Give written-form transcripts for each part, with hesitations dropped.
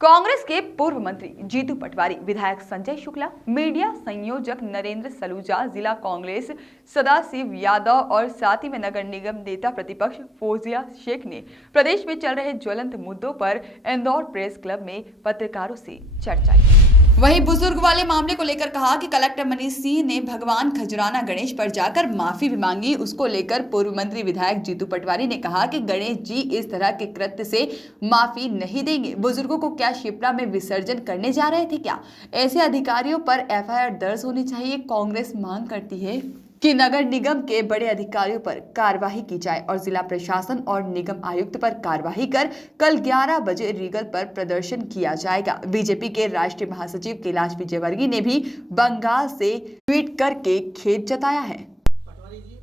कांग्रेस के पूर्व मंत्री जीतू पटवारी, विधायक संजय शुक्ला, मीडिया संयोजक नरेंद्र सलूजा, जिला कांग्रेस सदाशिव यादव और साथ ही में नगर निगम नेता प्रतिपक्ष फौजिया शेख ने प्रदेश में चल रहे ज्वलंत मुद्दों पर इंदौर प्रेस क्लब में पत्रकारों से चर्चा की। वहीं बुजुर्ग वाले मामले को लेकर कहा कि कलेक्टर मनीष सिंह ने भगवान खजराना गणेश पर जाकर माफी भी मांगी। उसको लेकर पूर्व मंत्री विधायक जीतू पटवारी ने कहा कि गणेश जी इस तरह के कृत्य से माफी नहीं देंगे। बुजुर्गों को क्या शिप्रा में विसर्जन करने जा रहे थे क्या? ऐसे अधिकारियों पर एफआईआर दर्ज होनी चाहिए। कांग्रेस मांग करती है कि नगर निगम के बड़े अधिकारियों पर कार्रवाई की जाए और जिला प्रशासन और निगम आयुक्त पर कार्रवाई कर कल 11 बजे रीगल पर प्रदर्शन किया जाएगा। बीजेपी के राष्ट्रीय महासचिव कैलाश विजयवर्गीय ने भी बंगाल से ट्वीट करके खेद जताया है। पटवारी जी,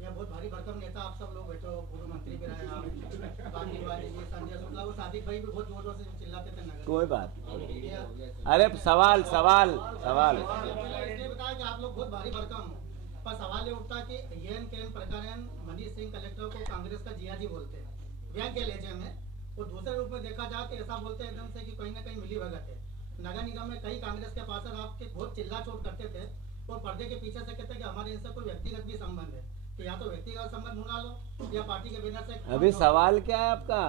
यह बहुत भारी भरकम नेता आप सब लोग बैठे हो, पूर्व मंत्री भी रहे आप, संजय शुक्ला और सादिक भाई भी बहुत जोर से चिल्लाते थे नगर। कोई बात, अरे सवाल इसने बताया कि आप लोग बहुत भारी भरकम हो, पर सवाल ये उठता कि एन प्रकरण मनीष सिंह कलेक्टर को कांग्रेस का जियाजी बोलते हैं व्यंग के लहजे में, और दूसरे रूप में देखा जाए तो ऐसा बोलते हैं एकदम से कि कहीं ना कहीं मिली भगत है। नगर निगम में कई कांग्रेस के पार्षद आपके बहुत चिल्ला चोट करते थे और पर्दे के पीछे से कहते कि हमारे इनसे कोई व्यक्तिगत भी संबंध है, कि या तो व्यक्तिगत संबंध ढूंढा लो या पार्टी के बैनर से। अभी सवाल क्या है आपका?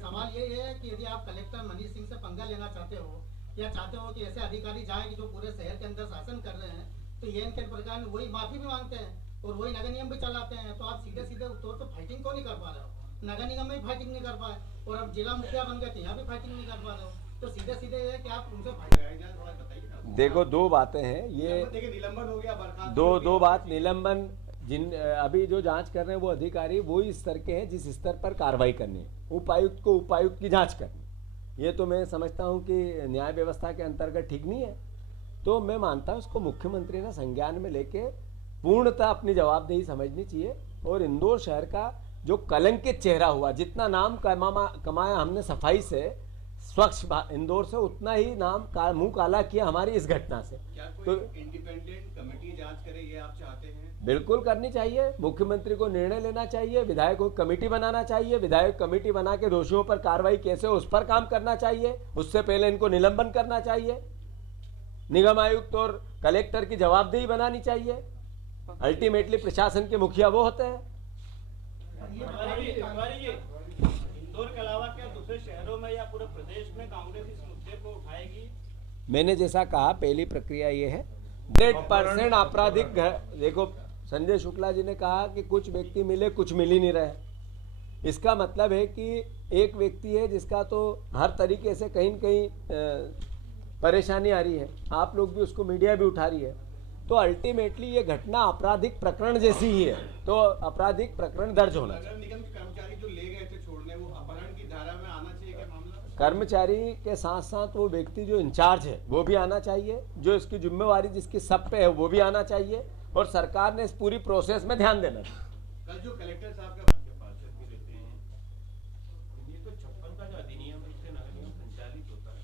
सवाल यही है कि यदि आप कलेक्टर मनीष सिंह से पंगा लेना चाहते हो या चाहते हो कि ऐसे अधिकारी जाए कि जो पूरे शहर के अंदर शासन कर रहे हैं, तो ये इनके प्रकार वही माफी भी मांगते हैं और वही नगर निगम भी चलाते हैं, तो आप सीधे तौर पर फाइटिंग क्यों नहीं कर पा रहे हो? नगर निगम में भी फाइटिंग नहीं कर पाए और अब जिला मुखिया बन गए तो यहाँ भी फाइटिंग नहीं कर पा रहे हो, तो सीधे ये कि आप उनसे फाइटिंग। देखो, दो बातें हैं ये, निलंबन हो गया, दो बात। निलंबन जिन अभी जो जांच कर रहे हैं वो अधिकारी वही स्तर के हैं जिस स्तर पर कार्रवाई करनी है। उपायुक्त को उपायुक्त की जांच करनी, ये तो मैं समझता हूं कि न्याय व्यवस्था के अंतर्गत ठीक नहीं है। तो मैं मानता हूं उसको मुख्यमंत्री ने संज्ञान में लेके पूर्णतः अपनी जवाबदेही समझनी चाहिए और इंदौर शहर का जो कलंकित चेहरा हुआ, जितना नाम कमाया हमने सफाई से, स्वच्छ इंदौर से, उतना ही नाम मुंह काला किया हमारी इस घटना से। क्या कोई तो इंडिपेंडेंट कमेटी जांच करे, ये आप चाहते हैं? बिल्कुल करनी चाहिए। मुख्यमंत्री को निर्णय लेना चाहिए, विधायकों को कमेटी बनाना चाहिए, विधायक कमेटी बना के दोषियों पर कार्रवाई कैसे उस पर काम करना चाहिए। उससे पहले इनको निलंबन करना चाहिए, निगम आयुक्त और कलेक्टर की जवाबदेही बनानी चाहिए। अल्टीमेटली प्रशासन के मुखिया वो होते हैं। इंदौर के अलावा क्या दूसरे शहरों में या पूरे प्रदेश में कांग्रेस इस मुद्दे को उठाएगी? मैंने जैसा कहा, पहली प्रक्रिया ये है 100% आपराधिक। देखो, संजय शुक्ला जी ने कहा कि कुछ व्यक्ति मिले, कुछ मिल ही नहीं रहे। इसका मतलब है कि एक व्यक्ति है जिसका तो हर तरीके से कहीं न कहीं परेशानी आ रही है, आप लोग भी उसको, मीडिया भी उठा रही है, तो अल्टीमेटली ये घटना आपराधिक प्रकरण जैसी ही है, तो आपराधिक प्रकरण दर्ज होना चाहिए। नगर निगम के कर्मचारी जो ले गए थे छोड़ने, वो अपहरण की धारा में आना चाहिए क्या मामला? कर्मचारी के साथ साथ वो व्यक्ति जो इंचार्ज है वो भी आना चाहिए, जो इसकी जिम्मेवारी जिसकी सब पे है वो भी आना चाहिए, और सरकार ने इस पूरी प्रोसेस में ध्यान देना चाहिए। कल जो कलेक्टर साहब का पार्षद भी रहते हैं, ये तो 56 का जो अधिनियम इससे नगर निगम संचालित होता है,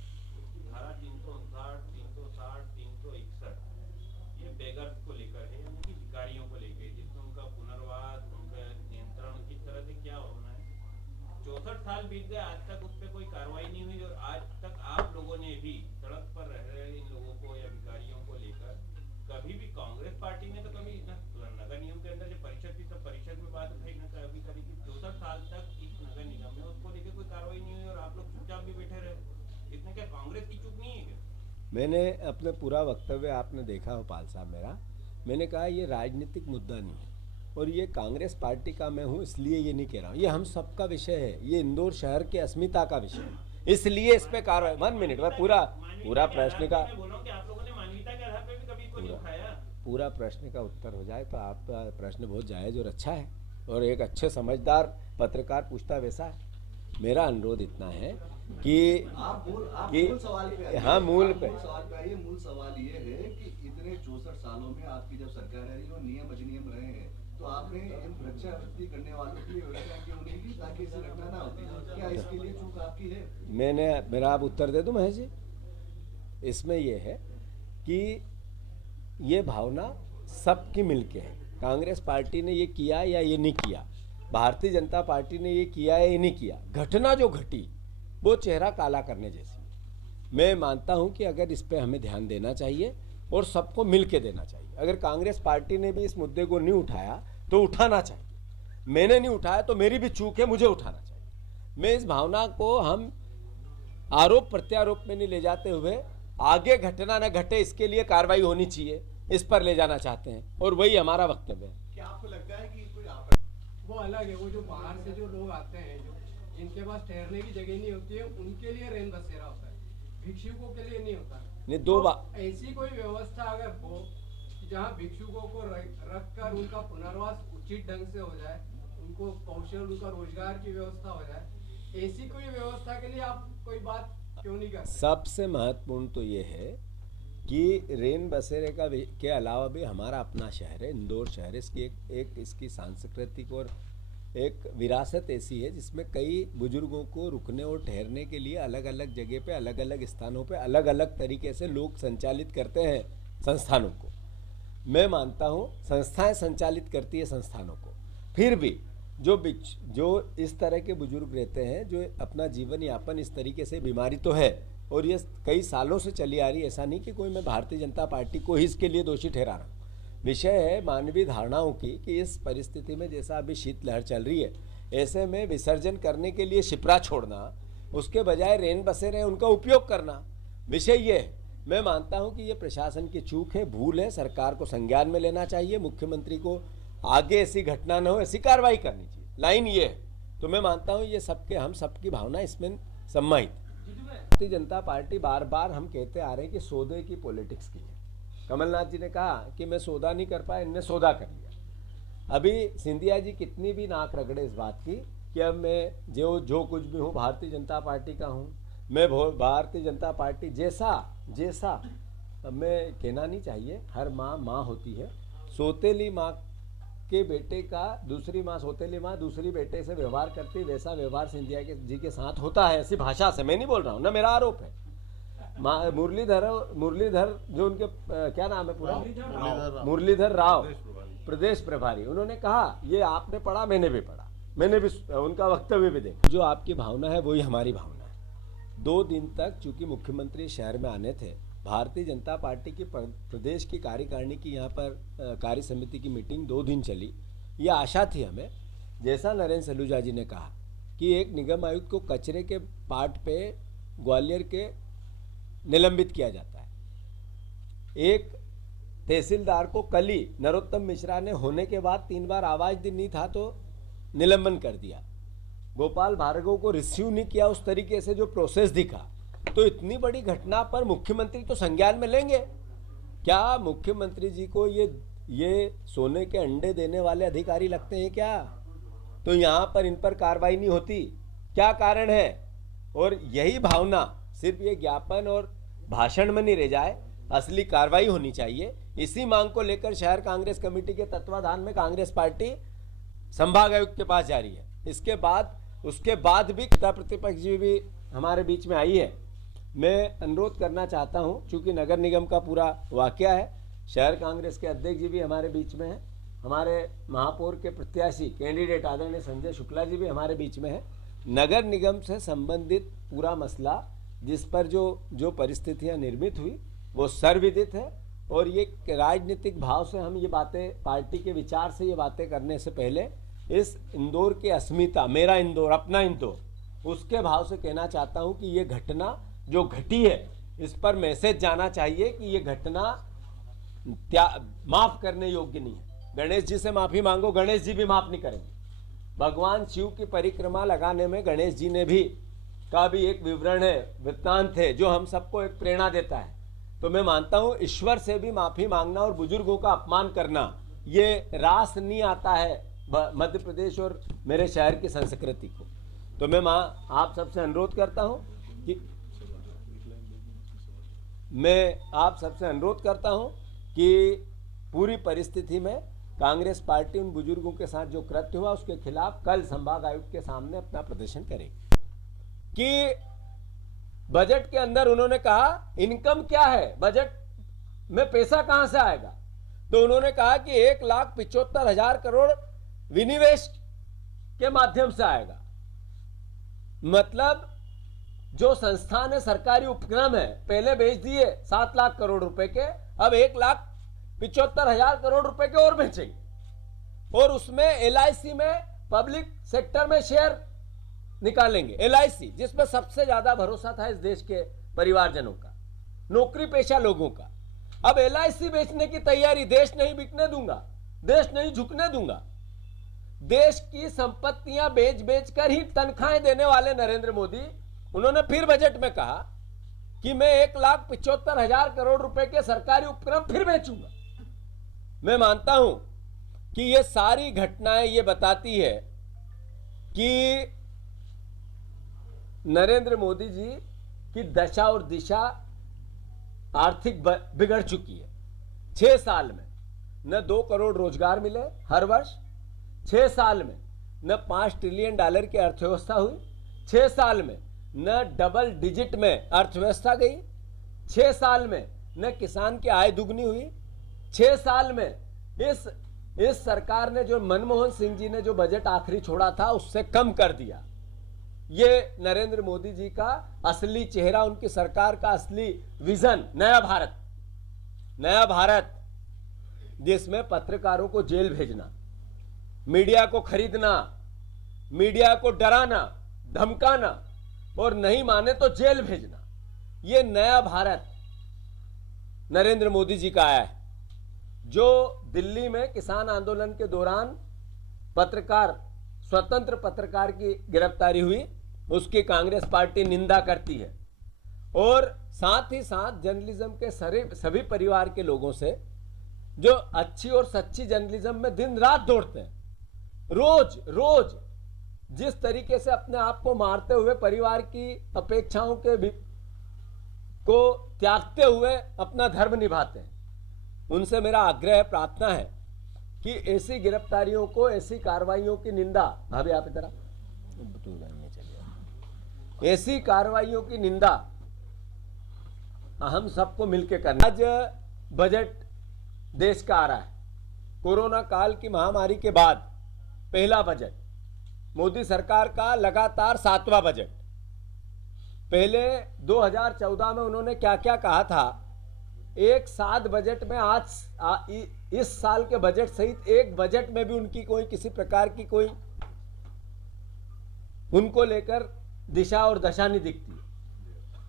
धारा 359, 360, 361 ये बेगर को लेकर है, यानी कि भिखारियों को लेकर, जिसमें उनका पुनर्वास, उनका नियंत्रण किस तरह से क्या होना है। 64 साल बीत गए, आज तक उस पर कोई कार्रवाई नहीं हुई, और आज तक आप लोगों ने भी सड़क पर रह रहे इन लोगों को या भिखारियों को लेकर कभी भी कांग्रेस पार्टी ने तो कभी नगर निगम के अंदर जो परिषद थी सब परिषद में बात उठाई, न कभी करी थी। 64 साल तक इस नगर निगम में उसको लेकर कोई कार्रवाई नहीं हुई और आप लोग चुपचाप भी बैठे रहे। इसमें क्या कांग्रेस की चूक नहीं है क्या? मैंने अपने पूरा वक्तव्य, आपने देखा हो पाल साहब मेरा, मैंने कहा ये राजनीतिक मुद्दा नहीं है और ये कांग्रेस पार्टी का मैं हूँ इसलिए ये नहीं कह रहा हूँ, ये हम सबका विषय है, ये इंदौर शहर की अस्मिता का विषय है, इसलिए इस पे कार्रवाई। 1 मिनट, मैं पूरा प्रश्न का पूरा प्रश्न का उत्तर हो जाए तो आपका प्रश्न बहुत जायज़ और अच्छा है, और एक अच्छे समझदार पत्रकार पूछता वैसा है। मेरा अनुरोध इतना है कि मूल सवाल पे हाँ, मूल सवाल ये है कि इतने 64 सालों में आपकी जब सरकार रही और नियम अधिनियम रहे हैं, तो आपने इन वृक्षावृत्ति करने वालों के लिए व्यवस्था क्यों नहीं की ताकि इसे घटना ना होती? क्या इसके लिए चूक आपकी है? मेरा आप उत्तर दे दूं महेश जी। इसमें यह है कि ये भावना सबकी मिलके है, कांग्रेस पार्टी ने ये किया या ये नहीं किया, भारतीय जनता पार्टी ने ये किया है या नहीं किया, घटना जो घटी वो चेहरा काला करने जैसी है। मैं मानता हूं कि अगर इस पे हमें ध्यान देना चाहिए और सबको मिल के देना चाहिए। अगर कांग्रेस पार्टी ने भी इस मुद्दे को नहीं उठाया तो उठाना चाहिए, मैंने नहीं उठाया तो मेरी भी चूक है, मुझे उठाना चाहिए। मैं इस भावना को हम आरोप प्रत्यारोप में नहीं ले जाते हुए आगे घटना न घटे इसके लिए कार्रवाई होनी चाहिए, इस पर ले जाना चाहते हैं और वही हमारा वक्तव्य है। क्या आपको लगता है कि कोई वो अलग है, वो जो बाहर से जो लोग आते हैं, जो जिनके पास ठहरने की जगह नहीं होती है, उनके लिए रेन बसेरा होता है, भिक्षुकों के लिए नहीं होता है। नहीं, तो ऐसी कोई व्यवस्था अगर हो कि जहाँ भिक्षुकों को रख कर उनका पुनर्वास उचित ढंग से हो जाए, उनको कौशल, उनका रोजगार की व्यवस्था हो जाए, ऐसी कोई व्यवस्था के लिए आप कोई बात क्यों नहीं करते? सबसे महत्वपूर्ण तो ये है कि रेन बसेरे के अलावा भी हमारा अपना शहर है, इंदौर शहर, इसकी एक इसकी सांस्कृतिक और एक विरासत ऐसी है जिसमें कई बुजुर्गों को रुकने और ठहरने के लिए अलग अलग जगह पे, अलग अलग स्थानों पे अलग अलग तरीके से लोग संचालित करते हैं संस्थानों को। मैं मानता हूँ संस्थाएं संचालित करती है संस्थानों को, फिर भी जो इस तरह के बुजुर्ग रहते हैं, जो अपना जीवन यापन इस तरीके से, बीमारी तो है और ये कई सालों से चली आ रही है, ऐसा नहीं कि कोई मैं भारतीय जनता पार्टी को ही इसके लिए दोषी ठहरा रहा हूँ। विषय है मानवीय धारणाओं की कि इस परिस्थिति में जैसा अभी शीतलहर चल रही है, ऐसे में विसर्जन करने के लिए शिप्रा छोड़ना, उसके बजाय रेन बसेरे उनका उपयोग करना, विषय ये है। मैं मानता हूँ कि ये प्रशासन की चूक है, भूल है, सरकार को संज्ञान में लेना चाहिए, मुख्यमंत्री को आगे ऐसी घटना न हो ऐसी कार्रवाई करनी चाहिए, लाइन ये है। तो मैं मानता हूँ ये सबके, हम सबकी भावना इसमें सम्मानित। भारतीय जनता पार्टी बार बार हम कहते आ रहे हैं कि सौदे की पॉलिटिक्स की है। कमलनाथ जी ने कहा कि मैं सौदा नहीं कर पाया, इनने सौदा कर लिया। अभी सिंधिया जी कितनी भी नाक रगड़े इस बात की कि अब मैं जो कुछ भी हूँ भारतीय जनता पार्टी का हूँ, मैं भारतीय जनता पार्टी जैसा मैं कहना नहीं चाहिए, हर माँ होती है, सौतेली माँ के बेटे का दूसरी माँ, सौतेली माँ दूसरी बेटे से व्यवहार करती, वैसा व्यवहार सिंधिया जी के साथ होता है। ऐसी भाषा से मैं नहीं बोल रहा हूँ ना, मेरा आरोप है। मुरलीधर जो उनके क्या नाम है पूरा, मुरलीधर राव, प्रदेश प्रभारी, उन्होंने कहा ये आपने पढ़ा, मैंने भी पढ़ा, मैंने भी उनका वक्तव्य भी देखा। जो आपकी भावना है वही हमारी भावना है। 2 दिन तक चूंकि मुख्यमंत्री शहर में आने थे, भारतीय जनता पार्टी की प्रदेश की कार्यकारिणी की यहाँ पर कार्य समिति की मीटिंग 2 दिन चली। ये आशा थी हमें, जैसा नरेंद्र सलूजा जी ने कहा कि एक निगम आयुक्त को कचरे के पार्ट पे ग्वालियर के निलंबित किया जाता है, एक तहसीलदार को कल ही नरोत्तम मिश्रा ने होने के बाद 3 बार आवाज दी नहीं था तो निलंबन कर दिया, गोपाल भार्गव को रिसीव नहीं किया उस तरीके से जो प्रोसेस दिखा। तो इतनी बड़ी घटना पर मुख्यमंत्री तो संज्ञान में लेंगे क्या? मुख्यमंत्री जी को ये सोने के अंडे देने वाले अधिकारी लगते हैं क्या? तो यहाँ पर इन पर कार्रवाई नहीं होती, क्या कारण है? और यही भावना सिर्फ ये ज्ञापन और भाषण में नहीं रह जाए, असली कार्रवाई होनी चाहिए। इसी मांग को लेकर शहर कांग्रेस कमेटी के तत्वाधान में कांग्रेस पार्टी संभाग आयुक्त के पास जा रही है। उसके बाद भी प्रतिपक्ष जी भी हमारे बीच में आई है। मैं अनुरोध करना चाहता हूं, चूंकि नगर निगम का पूरा वाकया है, शहर कांग्रेस के अध्यक्ष जी भी हमारे बीच में हैं, हमारे महापौर के प्रत्याशी कैंडिडेट आदरणीय संजय शुक्ला जी भी हमारे बीच में है। नगर निगम से संबंधित पूरा मसला, जिस पर जो परिस्थितियां निर्मित हुई वो सर्वविदित है, और ये राजनीतिक भाव से हम ये बातें, पार्टी के विचार से ये बातें करने से पहले इस इंदौर की अस्मिता, मेरा इंदौर, अपना इंदौर, उसके भाव से कहना चाहता हूं कि ये घटना जो घटी है इस पर मैसेज जाना चाहिए कि ये घटना माफ करने योग्य नहीं है। गणेश जी से माफी मांगो, गणेश जी भी माफ नहीं करेंगे। भगवान शिव की परिक्रमा लगाने में गणेश जी ने भी का भी एक विवरण है, वृत्तांत है, जो हम सबको एक प्रेरणा देता है। तो मैं मानता हूं ईश्वर से भी माफी मांगना और बुजुर्गों का अपमान करना ये रास नहीं आता है मध्य प्रदेश और मेरे शहर की संस्कृति को। तो मैं आप सबसे अनुरोध करता हूं कि पूरी परिस्थिति में कांग्रेस पार्टी उन बुजुर्गों के साथ जो कृत्य हुआ उसके खिलाफ कल संभाग आयुक्त के सामने अपना प्रदर्शन करेगी। कि बजट के अंदर उन्होंने कहा इनकम क्या है, बजट में पैसा कहां से आएगा, तो उन्होंने कहा कि 1,75,000 करोड़ विनिवेश के माध्यम से आएगा। मतलब जो संस्थान है, सरकारी उपक्रम है, पहले बेच दिए 7 लाख करोड़ रुपए के, अब 1,75,000 करोड़ रुपए के और बेचेंगे और उसमें LIC में पब्लिक सेक्टर में शेयर निकालेंगे। LIC जिसमें सबसे ज्यादा भरोसा था इस देश के परिवारजनों का, नौकरी पेशा लोगों का। अब LIC बेचने की तैयारी। देश नहीं बिकने दूंगा, देश नहीं झुकने दूंगा। देश की संपत्तियां बेच बेच कर ही तनख्वाहें देने वाले नरेंद्र मोदी, उन्होंने फिर बजट में कहा कि मैं 1,75,000 करोड़ रुपए के सरकारी उपक्रम फिर बेचूंगा। मैं मानता हूं कि ये सारी घटनाएं ये बताती है कि नरेंद्र मोदी जी की दशा और दिशा आर्थिक बिगड़ चुकी है। 6 साल में न 2 करोड़ रोजगार मिले हर वर्ष, 6 साल में न $5 ट्रिलियन की अर्थव्यवस्था हुई, 6 साल में न डबल डिजिट में अर्थव्यवस्था गई, 6 साल में न किसान की आय दुगनी हुई, 6 साल में इस सरकार ने जो मनमोहन सिंह जी ने जो बजट आखिरी छोड़ा था उससे कम कर दिया। ये नरेंद्र मोदी जी का असली चेहरा, उनकी सरकार का असली विजन, नया भारत। नया भारत जिसमें पत्रकारों को जेल भेजना, मीडिया को खरीदना, मीडिया को डराना धमकाना और नहीं माने तो जेल भेजना, ये नया भारत नरेंद्र मोदी जी का आया है। जो दिल्ली में किसान आंदोलन के दौरान पत्रकार, स्वतंत्र पत्रकार की गिरफ्तारी हुई, उसकी कांग्रेस पार्टी निंदा करती है और साथ ही साथ जर्नलिज्म के सभी परिवार के लोगों से जो अच्छी और सच्ची जर्नलिज्म में दिन रात दौड़ते हैं, रोज रोज जिस तरीके से अपने आप को मारते हुए परिवार की अपेक्षाओं को त्यागते हुए अपना धर्म निभाते हैं, उनसे मेरा आग्रह, प्रार्थना है कि ऐसी गिरफ्तारियों को, ऐसी कार्रवाइयों की निंदा, भाभी आप इधर ऐसी कार्रवाइयों की निंदा हम सबको मिलकर करना। आज बजट देश का आ रहा है, कोरोना काल की महामारी के बाद पहला बजट, मोदी सरकार का लगातार 7वां बजट। पहले 2014 में उन्होंने क्या क्या कहा था, एक 7 बजट में आज इस साल के बजट सहित एक बजट में भी उनकी कोई किसी प्रकार की कोई उनको लेकर दिशा और दशा नहीं दिखती।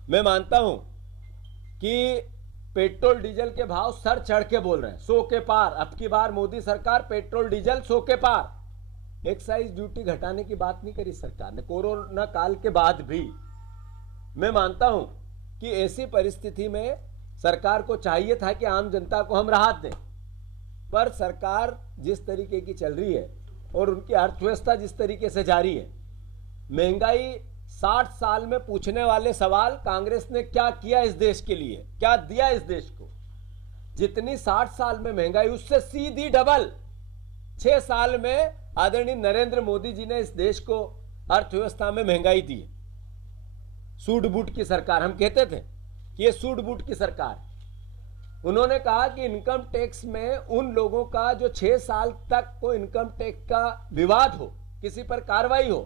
मैं मानता हूं कि पेट्रोल डीजल के भाव सर चढ़ के बोल रहे हैं, 100 के पार। अब की बार मोदी सरकार पेट्रोल डीजल 100 के पार। एक्साइज ड्यूटी घटाने की बात नहीं करी सरकार ने कोरोना काल के बाद भी। मैं मानता हूं कि ऐसी परिस्थिति में सरकार को चाहिए था कि आम जनता को हम राहत दें, पर सरकार जिस तरीके की चल रही है और उनकी अर्थव्यवस्था जिस तरीके से जारी है, महंगाई 60 साल में पूछने वाले सवाल, कांग्रेस ने क्या किया इस देश के लिए, क्या दिया इस देश को, जितनी 60 साल में महंगाई उससे सीधी डबल 6 साल में आदरणीय नरेंद्र मोदी जी ने इस देश को अर्थव्यवस्था में महंगाई दी है। सूट बूट की सरकार, हम कहते थे कि ये सूट बूट की सरकार। उन्होंने कहा कि इनकम टैक्स में उन लोगों का जो 6 साल तक कोई इनकम टैक्स का विवाद हो, किसी पर कार्रवाई हो,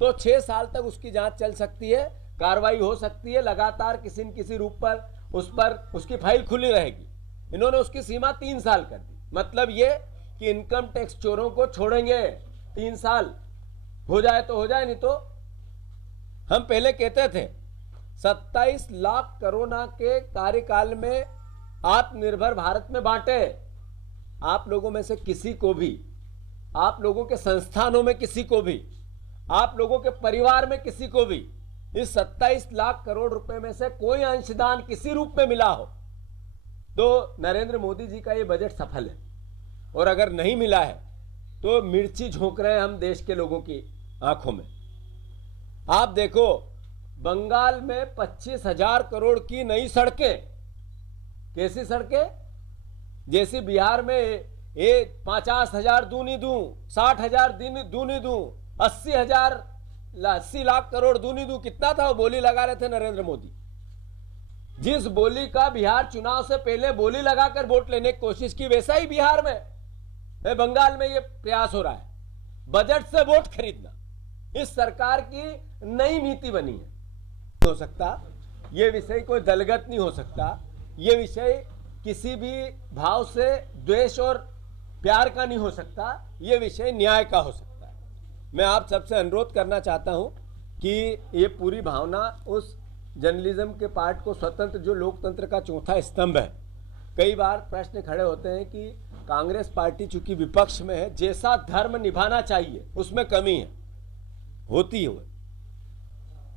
तो 6 साल तक उसकी जांच चल सकती है, कार्रवाई हो सकती है, लगातार किसी न किसी रूप पर उसकी फाइल खुली रहेगी। इन्होंने उसकी सीमा 3 साल कर दी। मतलब ये कि इनकम टैक्स चोरों को छोड़ेंगे 3 साल, हो जाए तो हो जाए, नहीं तो हम पहले कहते थे 27 लाख कोरोना के कार्यकाल में आत्मनिर्भर भारत में बांटे। आप लोगों में से किसी को भी, आप लोगों के संस्थानों में किसी को भी, आप लोगों के परिवार में किसी को भी इस 27 लाख करोड़ रुपए में से कोई अंशदान किसी रूप में मिला हो तो नरेंद्र मोदी जी का ये बजट सफल है। और अगर नहीं मिला है तो मिर्ची झोंक रहे हैं हम देश के लोगों की आंखों में। आप देखो, बंगाल में 25,000 करोड़ की नई सड़कें, कैसी सड़कें, जैसे बिहार में 50,000 दूनी दूं, 60,000 दूनी दूं, 80 लाख करोड़ दूनी दूं, कितना था वो बोली लगा रहे थे नरेंद्र मोदी। जिस बोली का बिहार चुनाव से पहले बोली लगाकर वोट लेने की कोशिश की, वैसा ही बिहार में, बंगाल में ये प्रयास हो रहा है। बजट से वोट खरीदना इस सरकार की नई नीति बनी है। हो सकता ये विषय कोई दलगत नहीं हो सकता, ये विषय किसी भी भाव से द्वेष और प्यार का नहीं हो सकता, ये विषय न्याय का हो सकता है। मैं आप सबसे अनुरोध करना चाहता हूं कि ये पूरी भावना उस जर्नलिज्म के पार्ट को स्वतंत्र, जो लोकतंत्र का चौथा स्तंभ है। कई बार प्रश्न खड़े होते हैं कि कांग्रेस पार्टी चूंकि विपक्ष में है, जैसा धर्म निभाना चाहिए उसमें कमी है, होती है।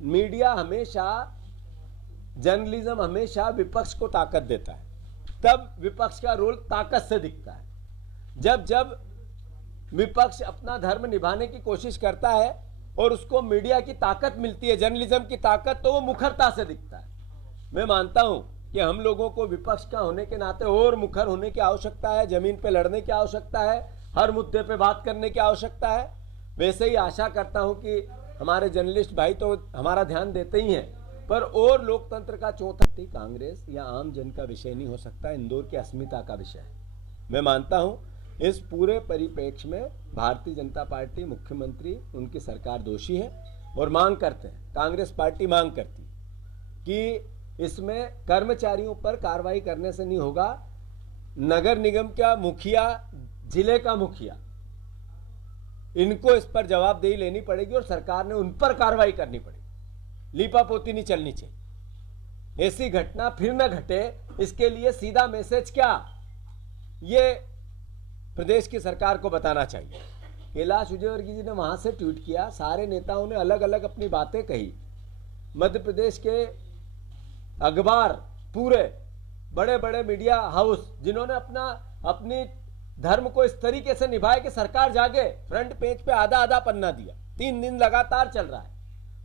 मीडिया हमेशा, जर्नलिज्म हमेशा विपक्ष को ताकत देता है, तब विपक्ष का रोल ताकत से दिखता है। जब जब विपक्ष अपना धर्म निभाने की कोशिश करता है और उसको मीडिया की ताकत मिलती है, जर्नलिज्म की ताकत, तो वो मुखरता से दिखता है। मैं मानता हूं कि हम लोगों को विपक्ष का होने के नाते और मुखर होने की आवश्यकता है, जमीन पे लड़ने की आवश्यकता है, हर मुद्दे पे बात करने की आवश्यकता है। वैसे ही आशा करता हूं कि हमारे जर्नलिस्ट भाई तो हमारा ध्यान देते ही हैं, पर और लोकतंत्र का चौथा कांग्रेस या आम जन का विषय नहीं हो सकता, इंदौर की अस्मिता का विषय है। मैं मानता हूं इस पूरे परिप्रेक्ष्य में भारतीय जनता पार्टी, मुख्यमंत्री, उनकी सरकार दोषी है और मांग करते हैं, कांग्रेस पार्टी मांग करती कि इसमें कर्मचारियों पर कार्रवाई करने से नहीं होगा। नगर निगम का मुखिया, जिले का मुखिया, इनको इस पर जवाबदेही लेनी पड़ेगी और सरकार ने उन पर कार्रवाई करनी पड़ेगी। लीपापोती नहीं चलनी चाहिए, ऐसी घटना फिर न घटे। इसके लिए सीधा मैसेज क्या, ये प्रदेश की सरकार को बताना चाहिए। कैलाश विजयवर्गीय जी ने वहां से ट्वीट किया, सारे नेताओं ने अलग अलग अपनी बातें कही। मध्य प्रदेश के अखबार, पूरे बड़े बड़े मीडिया हाउस, जिन्होंने अपनी धर्म को इस तरीके से निभाया कि सरकार जागे, फ्रंट पेज पे आधा आधा पन्ना दिया, 3 दिन लगातार चल रहा है,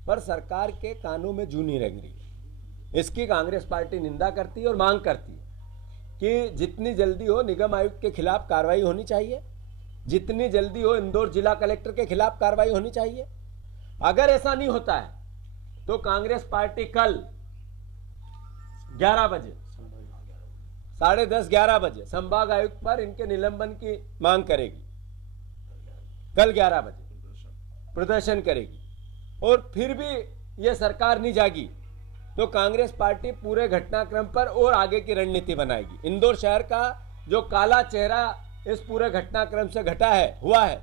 पर सरकार के कानों में जूं नहीं रेंग रही है। इसकी कांग्रेस पार्टी निंदा करती है और मांग करती है कि जितनी जल्दी हो निगम आयुक्त के खिलाफ कार्रवाई होनी चाहिए, जितनी जल्दी हो इंदौर जिला कलेक्टर के खिलाफ कार्रवाई होनी चाहिए। अगर ऐसा नहीं होता है तो कांग्रेस पार्टी कल 11 बजे, 10:30 11 बजे संभाग आयुक्त पर इनके निलंबन की मांग करेगी। कल 11 बजे प्रदर्शन करेगी और फिर भी यह सरकार नहीं जागी तो कांग्रेस पार्टी पूरे घटनाक्रम पर और आगे की रणनीति बनाएगी। इंदौर शहर का जो काला चेहरा इस पूरे घटनाक्रम से हुआ है,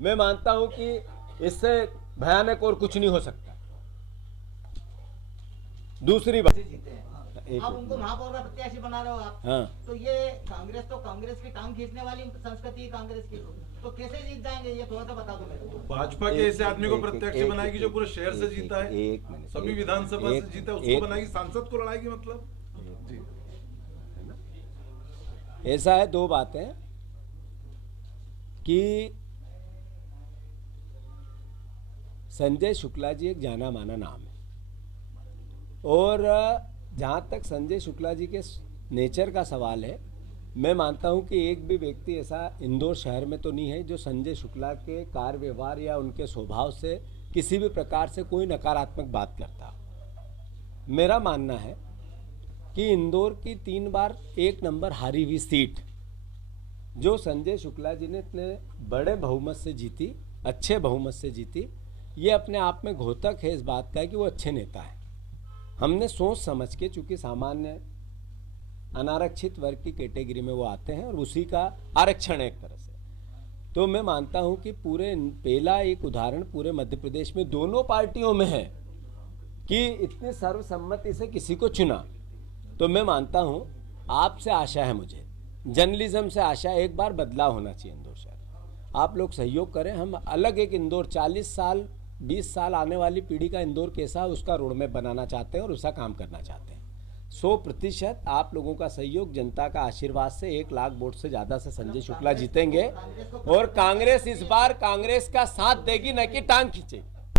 मैं मानता हूं कि इससे भयानक और कुछ नहीं हो सकता। दूसरी बात, आप उनको महापौर का प्रत्याशी बना रहे हो आप, हाँ। तो ये कांग्रेस की टांग खींचने वाली संस्कृति है कांग्रेस की, तो कैसे जीत जाएंगे ये थोड़ा सा बता दो मेरे को। भाजपा के ऐसे आदमी को प्रत्यक्ष बनाएगी जो पूरे शहर से जीता है, सभी विधानसभा से जीता है, उसको बनाएगी, सांसद को लड़ाएगी, मतलब जी। ऐसा है, दो बातें कि संजय शुक्ला जी एक जाना माना नाम है और जहाँ तक संजय शुक्ला जी के नेचर का सवाल है, मैं मानता हूँ कि एक भी व्यक्ति ऐसा इंदौर शहर में तो नहीं है जो संजय शुक्ला के कार्य व्यवहार या उनके स्वभाव से किसी भी प्रकार से कोई नकारात्मक बात करता। मेरा मानना है कि इंदौर की 3 बार 1 नंबर हारी हुई सीट जो संजय शुक्ला जी ने इतने बड़े बहुमत से जीती, अच्छे बहुमत से जीती, ये अपने आप में घोतक है इस बात का कि वो अच्छे नेता है। हमने सोच समझ के, चूंकि सामान्य अनारक्षित वर्ग की कैटेगरी में वो आते हैं और उसी का आरक्षण है एक तरह से, तो मैं मानता हूं कि पहला एक उदाहरण पूरे मध्य प्रदेश में दोनों पार्टियों में है कि इतनी सर्वसम्मति से किसी को चुना। तो मैं मानता हूं, आपसे आशा है, मुझे जर्नलिज्म से आशा, एक बार बदलाव होना चाहिए इंदौर शहर। आप लोग सहयोग करें, हम अलग एक इंदौर 40 साल 20 साल आने वाली पीढ़ी का इंदौर कैसा उसका रोड मैप बनाना चाहते हैं और उसका काम करना चाहते हैं। 100% आप लोगों का सहयोग, जनता का आशीर्वाद से 1 लाख वोट से ज्यादा से संजय शुक्ला जीतेंगे और कांग्रेस इस बार कांग्रेस का साथ देगी, न कि टांग खींचेगी।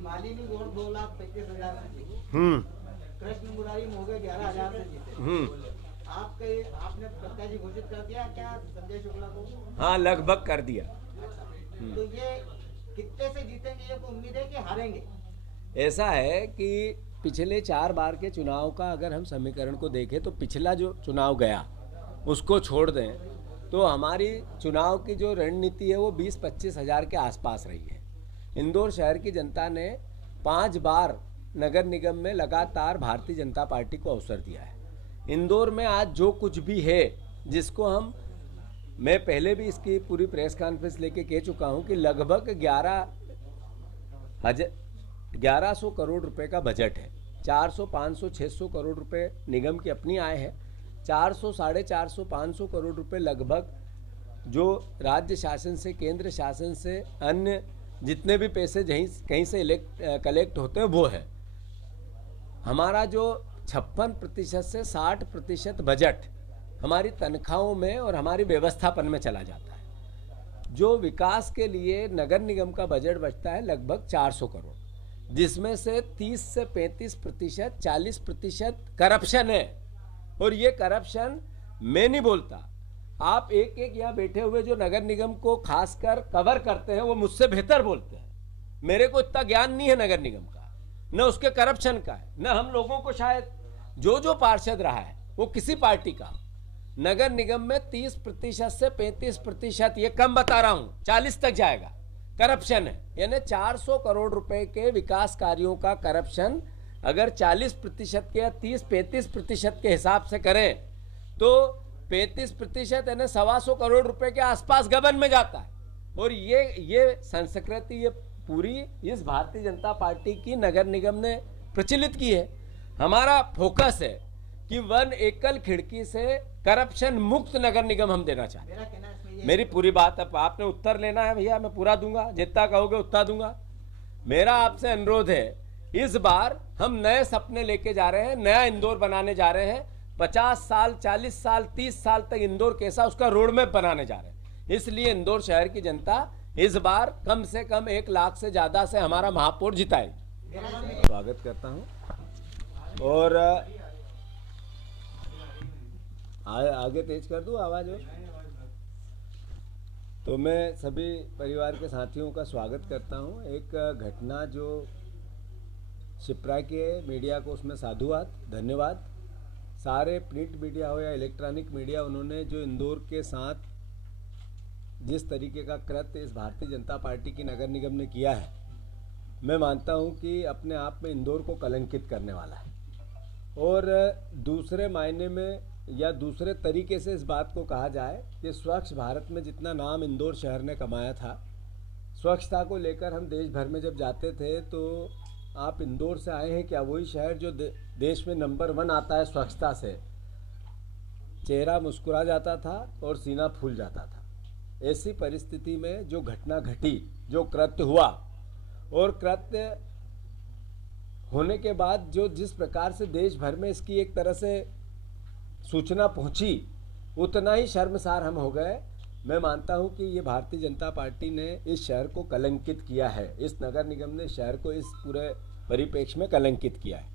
मालिनी वोट 2,35,000 से जीते, कृष्ण मुरारी मोगे 11,000 से जीते। आपने प्रत्याशी घोषित कर दिया क्या संजय शुक्ला को? हाँ, लगभग कर दिया। तो ये कितने से जीतेंगे, ये कोई उम्मीद है कि हारेंगे? ऐसा है कि पिछले 4 बार के चुनाव का अगर हम समीकरण को देखें तो पिछला जो चुनाव गया उसको छोड़ दें तो हमारी चुनाव की जो रणनीति है वो 20-25 हज़ार के आसपास रही है। इंदौर शहर की जनता ने 5 बार नगर निगम में लगातार भारतीय जनता पार्टी को अवसर दिया है। इंदौर में आज जो कुछ भी है, जिसको मैं पहले भी इसकी पूरी प्रेस कॉन्फ्रेंस लेके कह चुका हूं कि लगभग 1100 करोड़ रुपए का बजट है। 400, 500, 600 करोड़ रुपए निगम की अपनी आय है। 400, 450, 500 करोड़ रुपए लगभग जो राज्य शासन से, केंद्र शासन से, अन्य जितने भी पैसे कहीं से कलेक्ट होते हैं वो है। हमारा जो 56% से 60% बजट हमारी तनख्वाहों में और हमारी व्यवस्थापन में चला जाता है। जो विकास के लिए नगर निगम का बजट बचता है लगभग 400 करोड़, जिसमें से 30 से 35%, 40% करप्शन है। और ये करप्शन मैं नहीं बोलता, आप एक यहाँ बैठे हुए जो नगर निगम को खासकर कवर करते हैं वो मुझसे बेहतर बोलते हैं। मेरे को इतना ज्ञान नहीं है नगर निगम का, न उसके करप्शन का है, न हम लोगों को शायद जो पार्षद रहा है वो किसी पार्टी का। नगर निगम में 30% से 35%, ये कम बता रहा हूं, 40 तक जाएगा, करप्शन है। यानी 400 करोड़ रुपए के विकास कार्यों का करप्शन अगर 40% के या 30-35% के हिसाब से करें तो 35% यानी 125 करोड़ रुपए के आसपास गबन में जाता है। और ये संस्कृति ये पूरी इस भारतीय जनता पार्टी की नगर निगम ने प्रचलित की है। हमारा फोकस है कि 1 एकल खिड़की से करप्शन मुक्त नगर निगम हम देना चाहते हैं। मेरी पूरी बात, अब आपने उत्तर लेना है भैया, मैं पूरा दूंगा, जितना कहोगे उतना दूंगा। मेरा आपसे अनुरोध है, इस बार हम नए सपने लेके जा रहे हैं, नया इंदौर बनाने जा रहे हैं। 50 साल, 40 साल, 30 साल तक इंदौर कैसा, उसका रोड मैप बनाने जा रहे हैं। इसलिए इंदौर शहर की जनता इस बार कम से कम 1 लाख से ज्यादा से हमारा महापौर जिताएगी। स्वागत करता हूं और आगे तेज कर दूं आवाज हो। तो मैं सभी परिवार के साथियों का स्वागत करता हूं। एक घटना जो शिप्रा के मीडिया को, उसमें साधुवाद, धन्यवाद। सारे प्रिंट मीडिया हो या इलेक्ट्रॉनिक मीडिया, उन्होंने जो इंदौर के साथ जिस तरीके का कृत्य इस भारतीय जनता पार्टी की नगर निगम ने किया है, मैं मानता हूं कि अपने आप में इंदौर को कलंकित करने वाला है। और दूसरे मायने में या दूसरे तरीके से इस बात को कहा जाए कि स्वच्छ भारत में जितना नाम इंदौर शहर ने कमाया था, स्वच्छता को लेकर हम देश भर में जब जाते थे तो आप इंदौर से आए हैं क्या, वही शहर जो देश में नंबर 1 आता है स्वच्छता से, चेहरा मुस्कुरा जाता था और सीना फूल जाता था। ऐसी परिस्थिति में जो घटना घटी, जो कृत्य हुआ, और कृत्य होने के बाद जो जिस प्रकार से देश भर में इसकी एक तरह से सूचना पहुंची, उतना ही शर्मसार हम हो गए। मैं मानता हूं कि ये भारतीय जनता पार्टी ने इस शहर को कलंकित किया है, इस नगर निगम ने शहर को इस पूरे परिप्रेक्ष्य में कलंकित किया है।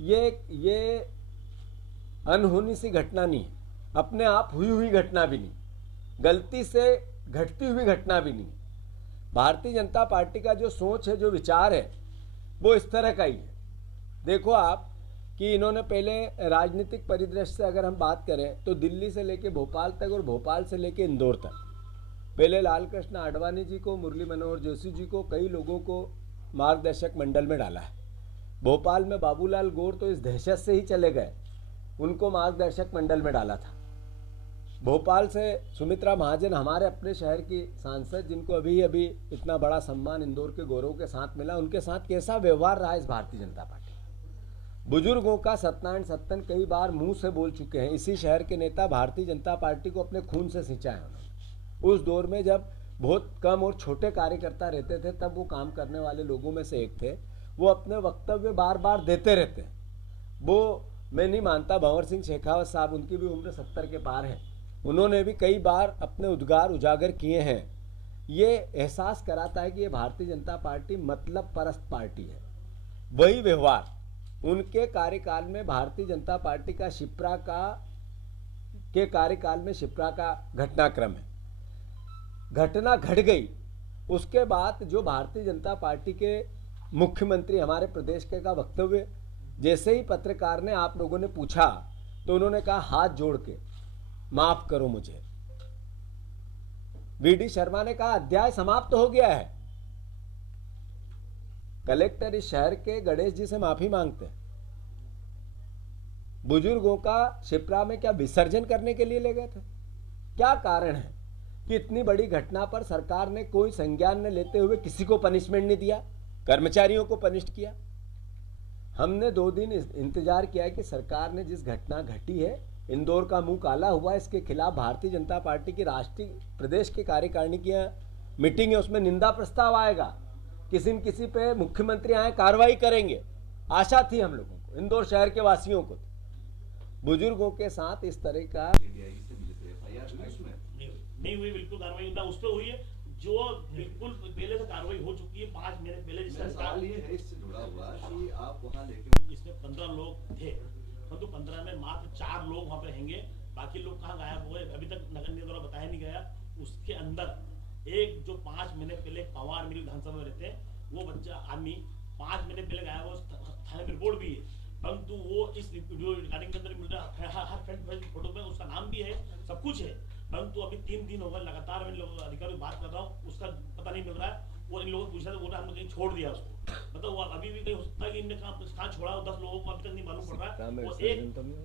ये अनहोनी सी घटना नहीं है, अपने आप हुई घटना भी नहीं, गलती से घटती हुई घटना भी नहीं। भारतीय जनता पार्टी का जो सोच है, जो विचार है, वो इस तरह का ही है। देखो आप कि इन्होंने पहले राजनीतिक परिदृश्य से अगर हम बात करें तो दिल्ली से लेके भोपाल तक और भोपाल से लेके इंदौर तक, पहले लाल कृष्ण आडवाणी जी को, मुरली मनोहर जोशी जी को, कई लोगों को मार्गदर्शक मंडल में डाला है। भोपाल में बाबूलाल गौर तो इस दहशत से ही चले गए, उनको मार्गदर्शक मंडल में डाला था। भोपाल से सुमित्रा महाजन, हमारे अपने शहर की सांसद, जिनको अभी अभी इतना बड़ा सम्मान इंदौर के गौरव के साथ मिला, उनके साथ कैसा व्यवहार रहा इस भारतीय जनता पार्टी। बुजुर्गों का सत्यनारायण सत्तन कई बार मुंह से बोल चुके हैं, इसी शहर के नेता भारतीय जनता पार्टी को अपने खून से सिंचा है उन्होंने। उस दौर में जब बहुत कम और छोटे कार्यकर्ता रहते थे, तब वो काम करने वाले लोगों में से एक थे। वो अपने वक्तव्य बार बार देते रहते हैं। वो मैं नहीं मानता, भंवर सिंह शेखावत साहब, उनकी भी उम्र 70 के पार है, उन्होंने भी कई बार अपने उद्गार उजागर किए हैं। ये एहसास कराता है कि ये भारतीय जनता पार्टी मतलब परस्त पार्टी है। वही व्यवहार उनके कार्यकाल में भारतीय जनता पार्टी का शिप्रा के कार्यकाल में शिप्रा का घटनाक्रम है। घटना घट गई, उसके बाद जो भारतीय जनता पार्टी के मुख्यमंत्री हमारे प्रदेश के का वक्तव्य, जैसे ही पत्रकार ने, आप लोगों ने पूछा, तो उन्होंने कहा हाथ जोड़ के माफ करो मुझे, वीडी शर्मा ने कहा अध्याय समाप्त हो गया है। कलेक्टर इस शहर के गणेश जी से माफी मांगते हैं। बुजुर्गों का शिप्रा में क्या विसर्जन करने के लिए ले गए थे? क्या कारण है कि इतनी बड़ी घटना पर सरकार ने कोई संज्ञान न लेते हुए किसी को पनिशमेंट नहीं दिया, कर्मचारियों को पनिश किया? हमने 2 दिन इंतजार किया है कि सरकार ने जिस घटना घटी है, इंदौर का मुंह काला हुआ, इसके खिलाफ भारतीय जनता पार्टी की राष्ट्रीय प्रदेश की कार्यकारिणी की मीटिंग है, उसमें निंदा प्रस्ताव आएगा, किसी न किसी पे मुख्यमंत्री आए कार्रवाई करेंगे। आशा थी हम लोगों को, इंदौर शहर के वासियों को। बुजुर्गों के साथ इस तरह का नहीं हुई, बिल्कुल कार्रवाई उस पर हुई है जो बिल्कुल पहले से कार्रवाई हो चुकी है। 5 महीने पहले सवाल ये है इससे जुड़ा हुआ कि आप वहाँ लेके इसमें 15 लोग थे, परंतु 15 में मात्र 4 लोग वहाँ पे रहेंगे, बाकी लोग कहाँ गायब हुए अभी तक नगर निगम द्वारा बताया नहीं गया। उसके अंदर एक जो 5 महीने पहले पवार मेरी विधानसभा में रहते हैं, वो बच्चा आदमी 5 महीने पहले गायब हुआ, थाने में रिपोर्ट भी है, परंतु वो इस वीडियो रिकॉर्डिंग के अंदर मिल रहा है, हर फ्रेंड फोटो में उसका नाम भी है, सब कुछ है, परंतु अभी 3 दिन हो गए लगातार मैं लोगों अधिकारियों से बात कर रहा हूँ, उसका पता नहीं मिल रहा है। और इन लोगों को पूछा तो बोल रहा हमने कहीं छोड़ दिया उसको, मतलब वो अभी भी कहीं हो सकता है कि इनने कहाँ छोड़ा हो, 10 लोगों को अभी तक नहीं मालूम पड़ रहा है। और एक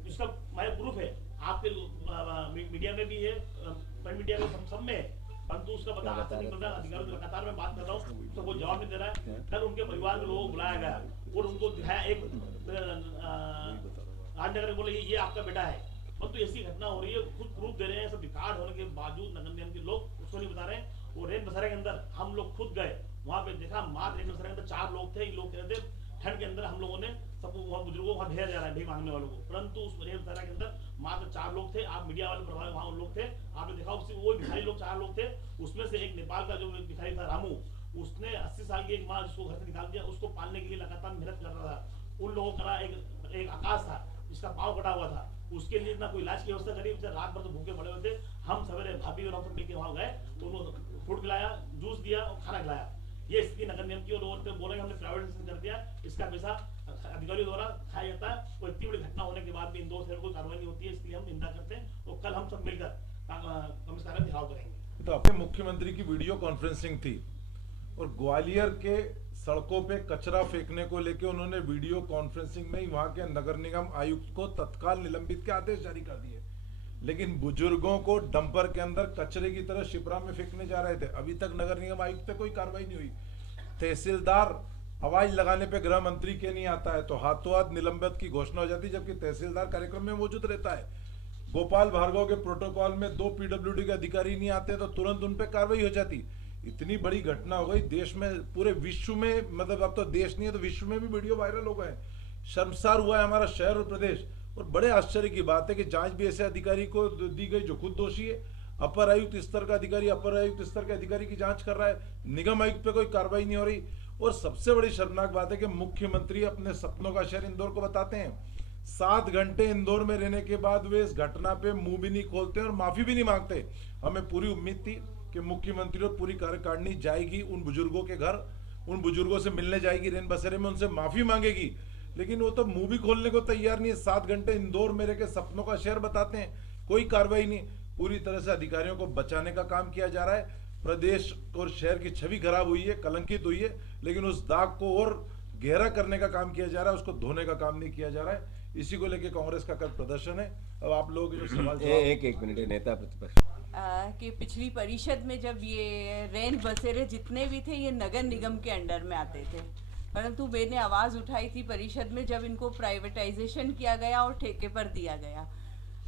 इसका मैं प्रूफ है, आपके मीडिया में भी है, प्रिंट मीडिया में सब में है, परंतु उसका पता आता नहीं मिल रहा। अधिकारियों से लगातार मैं बात कर रहा हूँ, उसका कोई जवाब नहीं दे रहा है। कल उनके परिवार के लोगों को बुलाया गया और उनको दिखाया, एक राजनगर बोले ये आपका बेटा है, परंतु ऐसी घटना हो रही है, खुद प्रूफ दे रहे हैं, सब रिकॉर्ड होने के बावजूद नगर निगम के लोग उसको नहीं बता रहे हैं। और रेन बसेरे के अंदर हम लोग खुद गए, वहाँ पे देखा मात्र रेन बसेरे के अंदर 4 लोग थे। इन लोग कह रहे थे ठंड के अंदर हम लोगों ने सबको वहाँ बुजुर्गों को वहाँ भेजा जा रहा है भीख मांगने वालों को, परंतु उस रेन बसेरे के अंदर मात्र 4 लोग थे। आप मीडिया वाले प्रभाव वहाँ लोग थे, आपने देखा उससे वो भिखारी लोग 4 लोग थे, उसमें से एक नेपाल का जो भिखारी था रामू, उसने 80 साल की एक माँ जिसको घर से निकाल दिया, उसको पालने के लिए लगातार मेहनत कर रहा था। उन लोगों का एक आकाश था जिसका पाँव कटा हुआ था, उसके लिए ना कोई इलाज की व्यवस्था करी, रात भर तो भूखे पड़े हुए थे। हम सवेरे भाभी और हम सब लेके वहाँ गए, उनको फूड खिलाया, जूस दिया और खाना खिलाया। ये स्थिति नगर निगम की, और रोड पे बोले हमने प्राइवेटाइजेशन कर दिया, इसका पैसा अधिकारियों द्वारा खाया जाता है। और इतनी बड़ी घटना होने के बाद भी इंदौर शहर कोई कार्रवाई नहीं होती है, इसलिए हम निंदा करते हैं और कल हम सब मिलकर कमिश्नर का घेराव करेंगे। तो अपने मुख्यमंत्री की वीडियो कॉन्फ्रेंसिंग थी और ग्वालियर के सड़कों पे कचरा फेंकने को लेके उन्होंने वीडियो कॉन्फ्रेंसिंग में ही वहां के नगर निगम आयुक्त को तत्काल निलंबित के आदेश जारी कर दिए, लेकिन बुजुर्गों को डंपर के अंदर कचरे की तरह शिप्रा में फेंकने जा रहे थे। अभी तक नगर निगम आयुक्त पे कोई कार्रवाई नहीं हुई। तहसीलदार आवाज लगाने पे गृह मंत्री के नहीं आता है तो हाथों हाथ निलंबित की घोषणा हो जाती है, जबकि तहसीलदार कार्यक्रम में मौजूद रहता है। गोपाल भार्गव के प्रोटोकॉल में 2 PWD के अधिकारी नहीं आते तो तुरंत उन पे कार्रवाई हो जाती। इतनी बड़ी घटना हो गई देश में, पूरे विश्व में, मतलब अब तो देश नहीं है तो विश्व में भी वीडियो वायरल हो गए। शर्मसार हुआ है हमारा शहर और प्रदेश। और बड़े आश्चर्य की बात है कि जांच भी ऐसे अधिकारी को दी गई जो खुद दोषी है। अपर आयुक्त स्तर का अधिकारी अपर आयुक्त स्तर के अधिकारी की जांच कर रहा है, निगम आयुक्त पे कोई कार्रवाई नहीं हो रही। और सबसे बड़ी शर्मनाक बात है कि मुख्यमंत्री अपने सपनों का शहर इंदौर को बताते हैं, 7 घंटे इंदौर में रहने के बाद वे इस घटना पे मुंह भी नहीं खोलते और माफी भी नहीं मांगते। हमें पूरी उम्मीद थी कि मुख्यमंत्री और पूरी कार्यकारिणी जाएगी उन बुजुर्गों के घर, उन बुजुर्गों से मिलने जाएगी रेन बसेरे में, उनसे माफी मांगेगी, लेकिन वो तो मुंह भी खोलने को तैयार नहीं है। 7 घंटे इंदौर में रह के सपनों का शहर बताते हैं, कोई कार्रवाई नहीं। पूरी तरह से अधिकारियों को बचाने का काम किया जा रहा है। प्रदेश और शहर की छवि खराब हुई है, कलंकित हुई है, लेकिन उस दाग को और गहरा करने का काम किया जा रहा है, उसको धोने का काम नहीं किया जा रहा है। इसी को लेके कांग्रेस का कल प्रदर्शन है। अब आप लोग जो सवाल एक मिनट, नेता प्रतिपक्ष कि पिछली परिषद में जब ये रेन बसेरे जितने भी थे ये नगर निगम के अंडर में आते थे, परंतु मैंने आवाज़ उठाई थी परिषद में जब इनको प्राइवेटाइजेशन किया गया और ठेके पर दिया गया।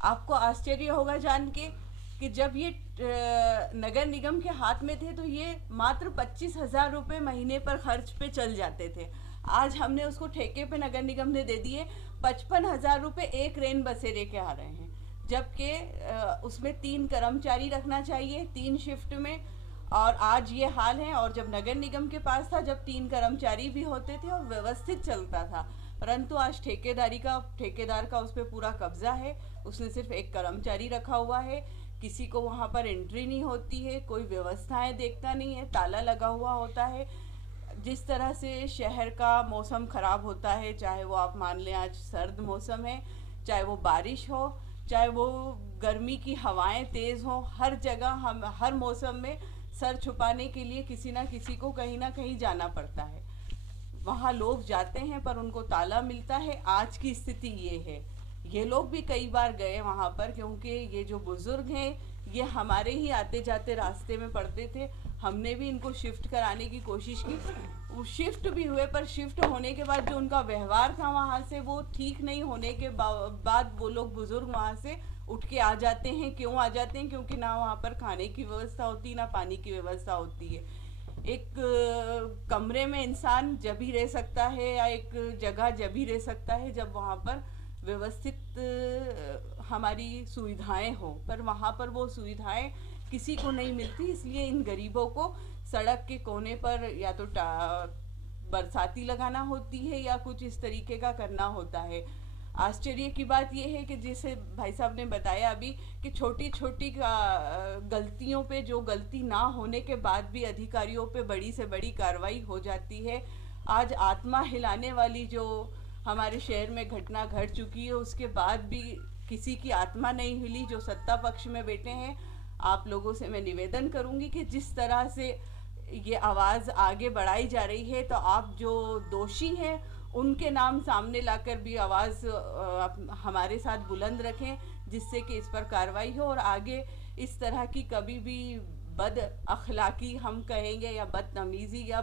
आपको आश्चर्य होगा जान के कि जब ये नगर निगम के हाथ में थे तो ये मात्र 25,000 रुपये महीने पर खर्च पे चल जाते थे। आज हमने उसको ठेके पे नगर निगम ने दे दिए, 55,000 रुपये एक रेन बसेरे के आ रहे हैं, जबकि उसमें 3 कर्मचारी रखना चाहिए 3 शिफ्ट में, और आज ये हाल है। और जब नगर निगम के पास था, जब 3 कर्मचारी भी होते थे और व्यवस्थित चलता था, परंतु आज ठेकेदार का उस पर पूरा कब्जा है। उसने सिर्फ 1 कर्मचारी रखा हुआ है, किसी को वहाँ पर एंट्री नहीं होती है, कोई व्यवस्थाएं देखता नहीं है, ताला लगा हुआ होता है। जिस तरह से शहर का मौसम ख़राब होता है, चाहे वो आप मान लें आज सर्द मौसम है, चाहे वो बारिश हो, चाहे वो गर्मी की हवाएं तेज़ हों, हर जगह हम हर मौसम में सर छुपाने के लिए किसी ना किसी को कहीं ना कहीं जाना पड़ता है। वहाँ लोग जाते हैं पर उनको ताला मिलता है। आज की स्थिति ये है। ये लोग भी कई बार गए वहाँ पर, क्योंकि ये जो बुज़ुर्ग हैं ये हमारे ही आते जाते रास्ते में पड़ते थे। हमने भी इनको शिफ्ट कराने की कोशिश की, वो शिफ्ट भी हुए, पर शिफ्ट होने के बाद जो उनका व्यवहार था वहाँ से वो ठीक नहीं होने के बाद वो लोग बुज़ुर्ग वहाँ से उठ के आ जाते हैं। क्यों आ जाते हैं? क्योंकि ना वहाँ पर खाने की व्यवस्था होती, ना पानी की व्यवस्था होती है। एक कमरे में इंसान जब ही रह सकता है या एक जगह जब ही रह सकता है जब वहाँ पर व्यवस्थित हमारी सुविधाएं हो, पर वहाँ पर वो सुविधाएं किसी को नहीं मिलती। इसलिए इन गरीबों को सड़क के कोने पर या तो बरसाती लगाना होती है या कुछ इस तरीके का करना होता है। आश्चर्य की बात यह है कि जैसे भाई साहब ने बताया अभी कि छोटी छोटी गलतियों पे, जो गलती ना होने के बाद भी अधिकारियों पे बड़ी से बड़ी कार्रवाई हो जाती है। आज आत्मा हिलाने वाली जो हमारे शहर में घटना घट चुकी है, उसके बाद भी किसी की आत्मा नहीं हिली जो सत्ता पक्ष में बैठे हैं। आप लोगों से मैं निवेदन करूंगी कि जिस तरह से ये आवाज़ आगे बढ़ाई जा रही है, तो आप जो दोषी हैं उनके नाम सामने लाकर भी आवाज़ हमारे साथ बुलंद रखें, जिससे कि इस पर कार्रवाई हो और आगे इस तरह की कभी भी बद अखलाकी हम कहेंगे या बदतमीज़ी या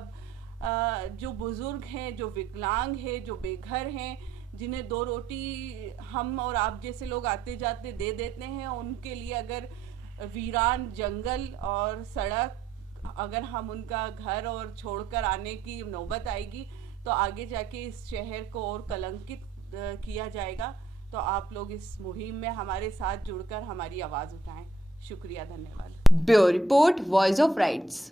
जो बुज़ुर्ग हैं, जो विकलांग हैं, जो बेघर हैं, जिन्हें दो रोटी हम और आप जैसे लोग आते जाते दे देते हैं, उनके लिए अगर वीरान जंगल और सड़क अगर हम उनका घर और छोड़कर आने की नौबत आएगी तो आगे जाके इस शहर को और कलंकित किया जाएगा। तो आप लोग इस मुहिम में हमारे साथ जुड़कर हमारी आवाज़ उठाएं। शुक्रिया, धन्यवाद। Bureau report, voice of rights.